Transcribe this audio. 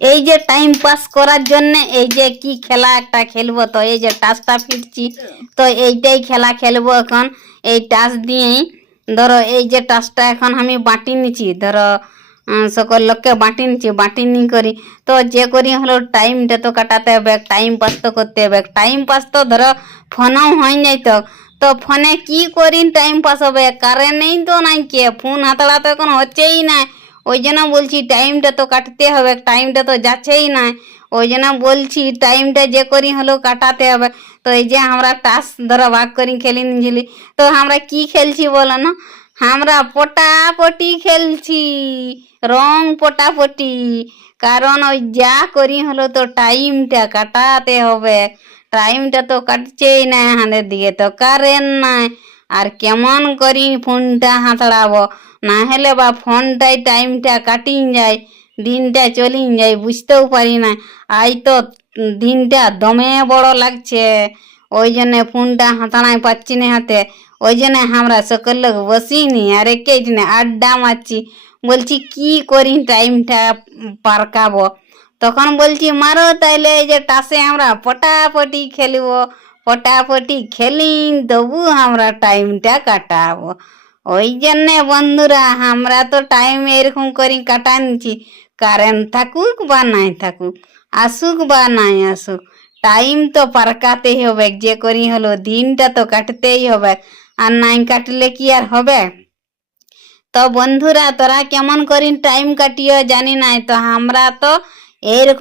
এই যে time pass করার জন্য এই যে কি খেলা একটা খেলবো, তো এই যে টাসটা ফিরছি, তো এইটাই খেলা খেলবো এখন। এই টাস দিয়েই ধরো এই যে টাসটা এখন আমি বাটি নিচ্ছি, ধরো সকল লোককে বাটি নিচ্ছি, বাটি নি করি তো যে করি হলো টাইমটা তো কাটাতে হবে, টাইম পাস তো করতে হবে। টাইম পাস তো ধরো ফোনও হয় নাই, তো ফোনে কি করি টাইম পাস হবে, কারেন্ট নেই তো নাই, কে ফোন হাতড়া তো এখন হচ্ছেই না। ওই জন্য বলছি টাইমটা তো কাটতে হবে, টাইমটা তো যাচ্ছেই না। ওই জন্য বলছি টাইমটা যে করি হলেও কাটাতে হবে। তো এই যে আমরা টাস ধরো ভাগ করি খেলি নিয়েছিলি, তো আমরা কি খেলছি বলো না, আমরা পটাপটি খেলছি, রং পটাপটি। কারণ ওই যা করি হলো তো টাইমটা কাটাতে হবে, টাইমটা তো কাটছেই না, আমাদের দিকে তো কারেন্ট নাই। আর কেমন করি ফোনটা হাতড়াবো, না হলে বা ফোনটাই টাইমটা কাটিন যায়, দিনটা চলিন যায়, বুঝতেও পারি না। আজ তো দিনটা দমে বড় লাগছে, ওই জন্য ফোনটা হাতানায় পাচ্ছি না হাতে। ওই জন্য আমরা সকল লোক বসিনি আর একে আড্ডা মারছি, বলছি কি করি টাইমটা পারকাবো। তখন বলছি মারো তাইলে এই যে টাসে আমরা পটাপটি খেলবো, পটাপটি খেলিন তবু আমরা টাইমটা কাটাবো। ওই জন্যে বন্ধুরা আমরা তো টাইম এরকম করি কাটা নিচ্ছি, কারেন্ট থাকুক বা নাই থাকুক, আসুক বা নাই আসুক, টাইম তো পারকাতেই হবে, যে করি হলো দিনটা তো কাটতেই হবে, আর নাই কাটলে কি আর হবে। তো বন্ধুরা তোরা কেমন করি টাইম কাটিও জানি নাই, তো আমরা তো এরকম